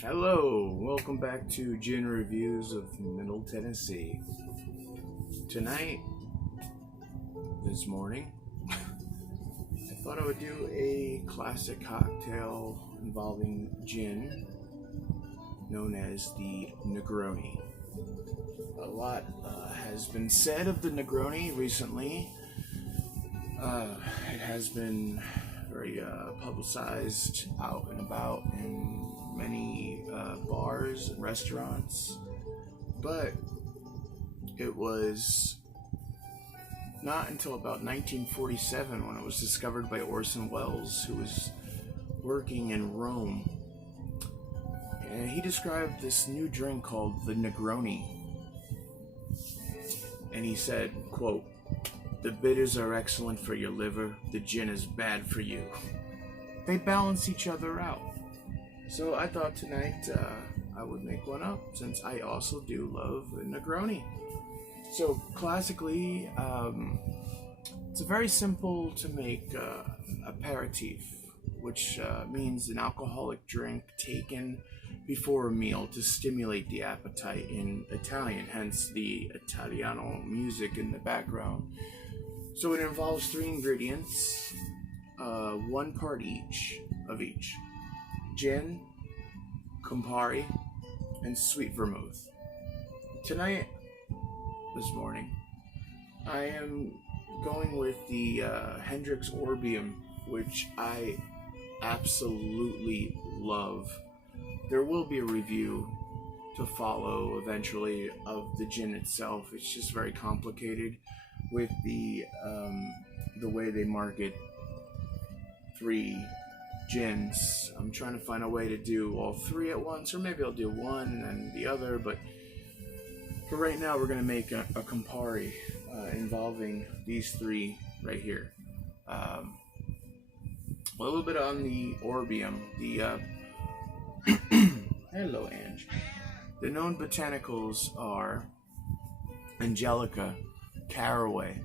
Hello, welcome back to Gin Reviews of Middle Tennessee. Tonight, this morning, I thought I would do a classic cocktail involving gin, known as the Negroni. A lot has been said of the Negroni recently. It has been very publicized out and about in many bars and restaurants, but it was not until about 1947 when it was discovered by Orson Welles, who was working in Rome, and he described this new drink called the Negroni, and he said, quote, "The bitters are excellent for your liver, the gin is bad for you. They balance each other out." So I thought tonight I would make one up, since I also do love a Negroni. So classically, it's a very simple to make aperitif, which means an alcoholic drink taken before a meal to stimulate the appetite in Italian, hence the Italiano music in the background. So it involves 3 ingredients, 1 part each of each: gin, Campari, and sweet vermouth. Tonight, this morning, I am going with the Hendrick's Orbium, which I absolutely love. There will be a review to follow eventually of the gin itself. It's just very complicated with the way they market 3 gins. I'm trying to find a way to do all 3 at once, or maybe I'll do one and then the other, but for right now we're going to make a Campari involving these 3 right here. A little bit on the Orbium. The hello, Ange. The known botanicals are Angelica, caraway,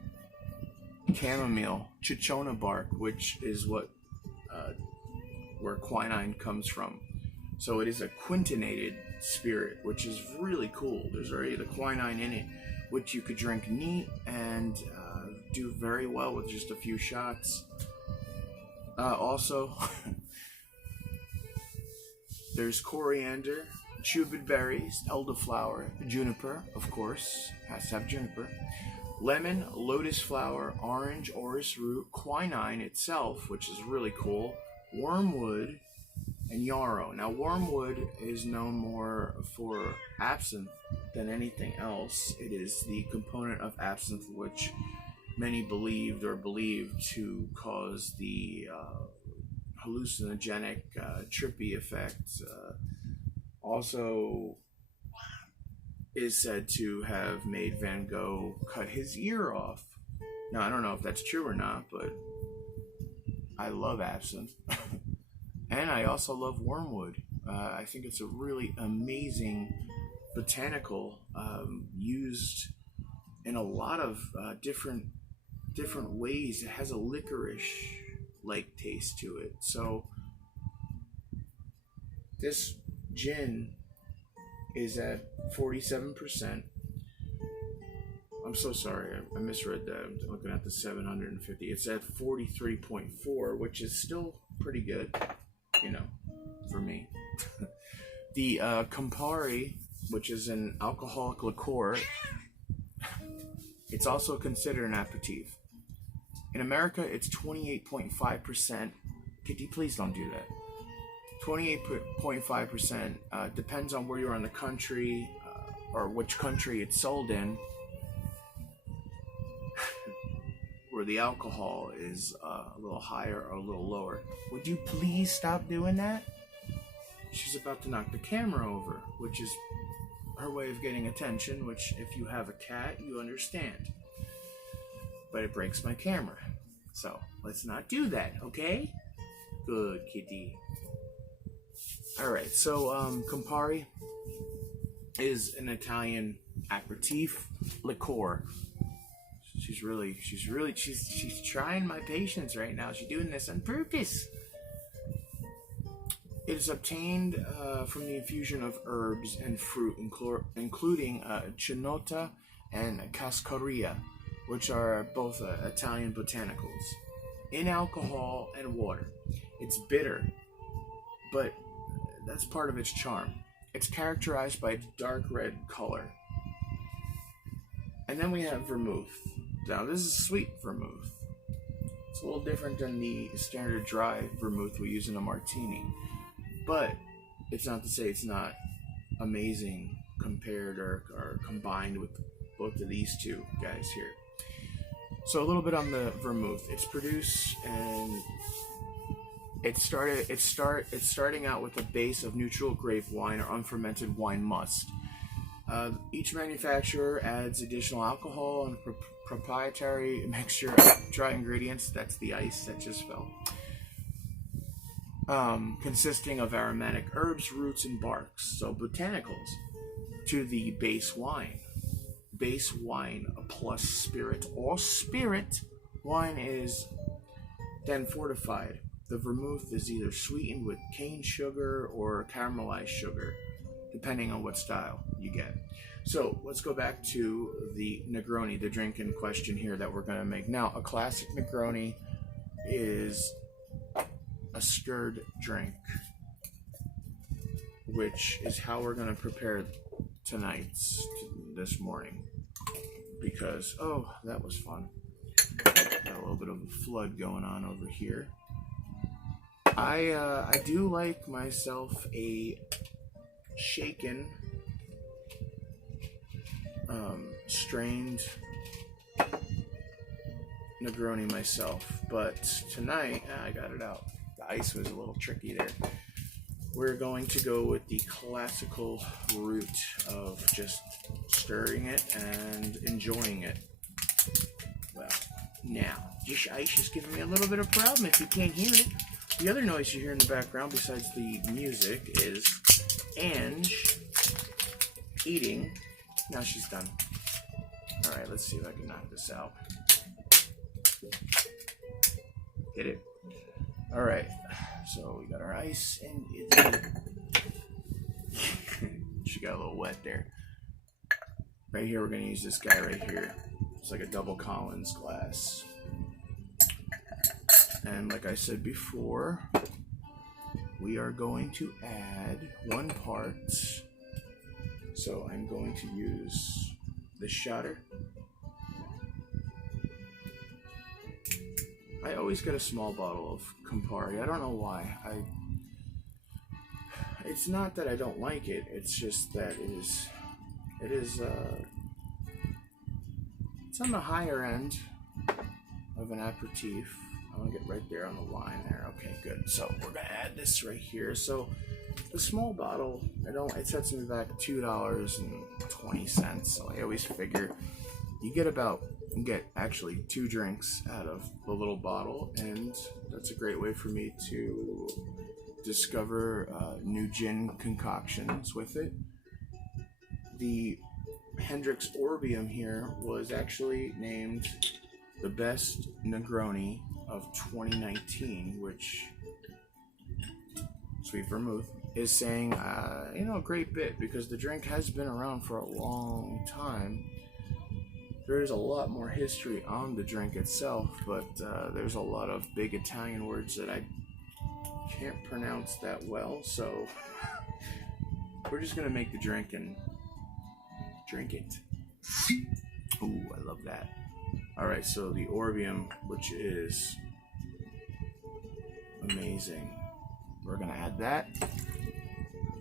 chamomile, cinchona bark, which is where quinine comes from. So it is a quintinated spirit, which is really cool. There's already the quinine in it, which you could drink neat and do very well with just a few shots. Also, there's coriander, chubid berries, elderflower, juniper, of course, has to have juniper, lemon, lotus flower, orange, orris root, quinine itself, which is really cool, wormwood, and yarrow. Now, wormwood is known more for absinthe than anything else. It is the component of absinthe which many believed to cause the hallucinogenic, trippy effect. Also is said to have made Van Gogh cut his ear off. Now, I don't know if that's true or not, but I love absinthe. And I also love wormwood. I think it's a really amazing botanical, used in a lot of different ways. It has a licorice-like taste to it. So this gin is at 47%. I'm so sorry, I misread that. I'm looking at the 750. It's at 43.4, which is still pretty good, for me. The Campari, which is an alcoholic liqueur, it's also considered an aperitif. In America, it's 28.5%. Kitty, please don't do that. 28.5%. Depends on where you are in the country, or which country it's sold in, where the alcohol is a little higher or a little lower. Would you please stop doing that? She's about to knock the camera over, which is her way of getting attention, which if you have a cat, you understand. But it breaks my camera. So let's not do that, okay? Good kitty. Alright, so Campari is an Italian aperitif liqueur. She's trying my patience right now. She's doing this on purpose. It is obtained from the infusion of herbs and fruit, including chinota and cascarilla, which are both Italian botanicals, in alcohol and water. It's bitter, but that's part of its charm. It's characterized by its dark red color. And then we have vermouth. Now, this is sweet vermouth. It's a little different than the standard dry vermouth we use in a martini. But it's not to say it's not amazing compared or combined with both of these two guys here. So a little bit on the vermouth. It's produced and it's starting out with a base of neutral grape wine or unfermented wine must. Each manufacturer adds additional alcohol and proprietary mixture of dry ingredients. That's the ice that just fell. Consisting of aromatic herbs, roots, and barks. So botanicals to the base wine. Base wine plus spirit. All spirit wine is then fortified. The vermouth is either sweetened with cane sugar or caramelized sugar, depending on what style you get. So let's go back to the Negroni, the drink in question here that we're going to make. Now, a classic Negroni is a stirred drink, which is how we're going to prepare this morning. Because, oh, that was fun. Got a little bit of a flood going on over here. I do like myself a shaken, strained Negroni myself, but tonight I got it out. The ice was a little tricky there. We're going to go with the classical route of just stirring it and enjoying it. Well, now this ice is giving me a little bit of problem if you can't hear it. The other noise you hear in the background besides the music is Ange eating. Now she's done. Alright, let's see if I can knock this out. Hit it. Alright, so we got our ice and she got a little wet there. Right here, we're going to use this guy right here. It's like a double Collins glass. And like I said before, we are going to add 1 part. So I'm going to use the shotter. I always get a small bottle of Campari. I don't know why. It's not that I don't like it. It's just that it's on the higher end of an aperitif. I want to get right there on the line there. Okay, good. So we're gonna add this right here. So the small bottle, it sets me back $2.20. So I always figure you get actually 2 drinks out of the little bottle, and that's a great way for me to discover new gin concoctions with it. The Hendrick's Orbium here was actually named the best Negroni of 2019, which Sweet Vermouth is saying, a great bit, because the drink has been around for a long time. There is a lot more history on the drink itself, but there's a lot of big Italian words that I can't pronounce that well, so we're just gonna make the drink and drink it. Ooh, I love that. Alright, so the Orbium, which is amazing. We're gonna add that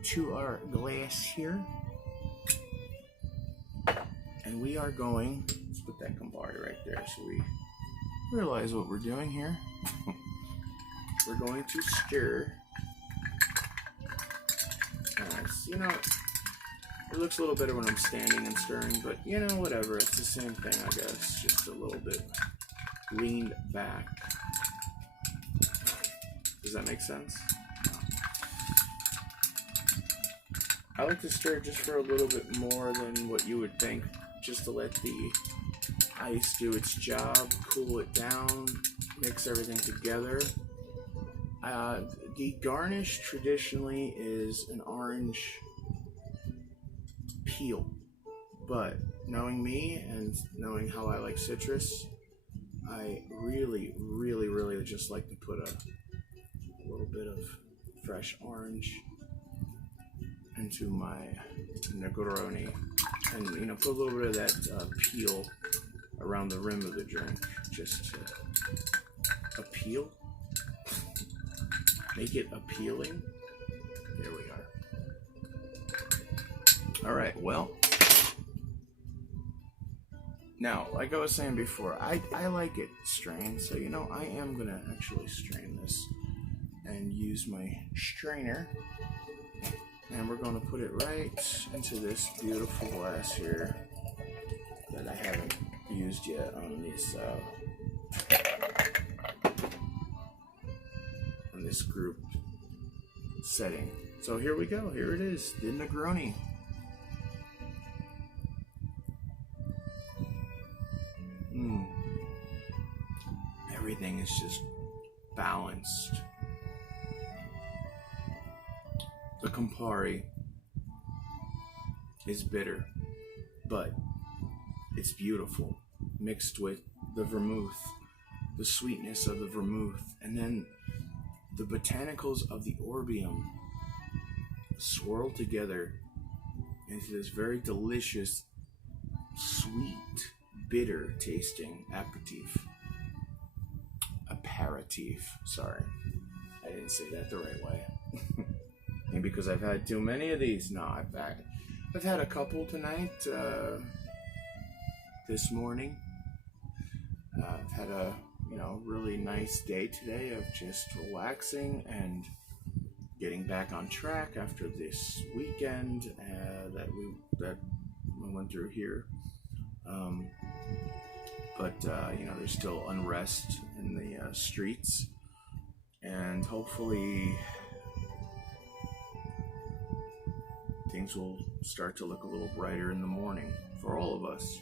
to our glass here. And we are going, let's put that Campari right there so we realize what we're doing here. We're going to stir. It looks a little better when I'm standing and stirring, but whatever. It's the same thing, I guess. Just a little bit leaned back. Does that make sense? I like to stir just for a little bit more than what you would think, just to let the ice do its job, cool it down, mix everything together. The garnish traditionally is an orange peel, but knowing me and knowing how I like citrus, I really, really, really just like to put a little bit of fresh orange into my Negroni, and put a little bit of that peel around the rim of the drink, just to appeal, make it appealing. There we are. All right, well, now, like I was saying before, I like it strained, so I am gonna actually strain this and use my strainer, and we're gonna put it right into this beautiful glass here that I haven't used yet on this group setting. So here we go. Here it is, the Negroni. Everything is just balanced. The Campari is bitter, but it's beautiful, mixed with the vermouth, the sweetness of the vermouth, and then the botanicals of the Orbium swirled together into this very delicious, sweet, bitter tasting aperitif. Sorry, I didn't say that the right way. Maybe because I've had too many of these. No, I've had a couple tonight, this morning. I've had a really nice day today of just relaxing and getting back on track after this weekend that we went through here. But there's still unrest in the streets, and hopefully things will start to look a little brighter in the morning for all of us.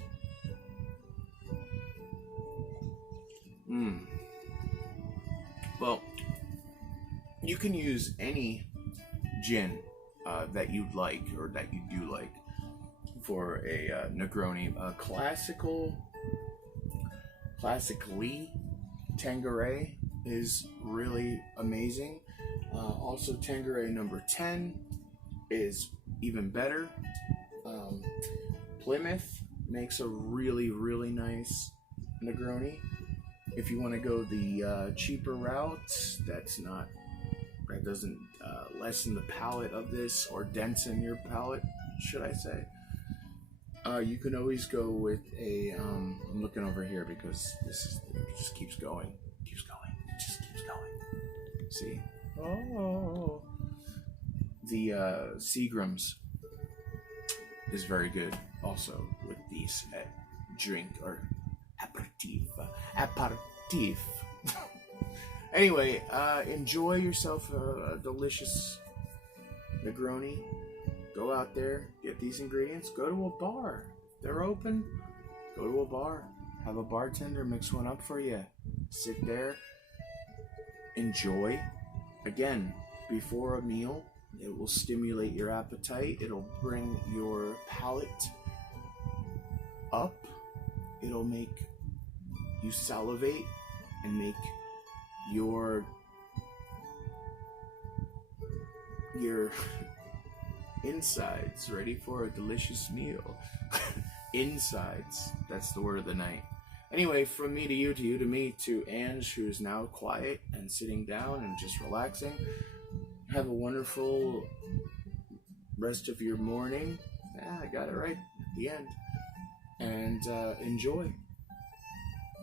Well, you can use any gin that you'd like, or that you do like, for a Negroni. Classically, Tanqueray is really amazing. Also, Tanqueray number 10 is even better. Plymouth makes a really, really nice Negroni. If you want to go the cheaper route, that doesn't lessen the palate of this, or densen your palate, should I say. You can always go with a, I'm looking over here because it just keeps going. It just keeps going. See? Oh. The Seagram's is very good also with these drink or aperitif. Anyway, enjoy yourself a delicious Negroni. Go out there, get these ingredients, go to a bar. If they're open, go to a bar. Have a bartender mix one up for you. Sit there, enjoy. Again, before a meal, it will stimulate your appetite. It'll bring your palate up. It'll make you salivate and make your insides ready for a delicious meal. Insides, that's the word of the night. Anyway, from me to you, to you to me, to Ange, who is now quiet and sitting down and just relaxing. Have a wonderful rest of your morning. I got it right at the end. And enjoy.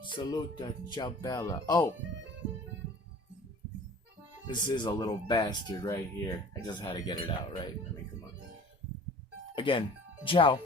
Saluta, ciao bella. Oh! This is a little bastard right here. I just had to get it out, right? I mean, come on. Again, ciao.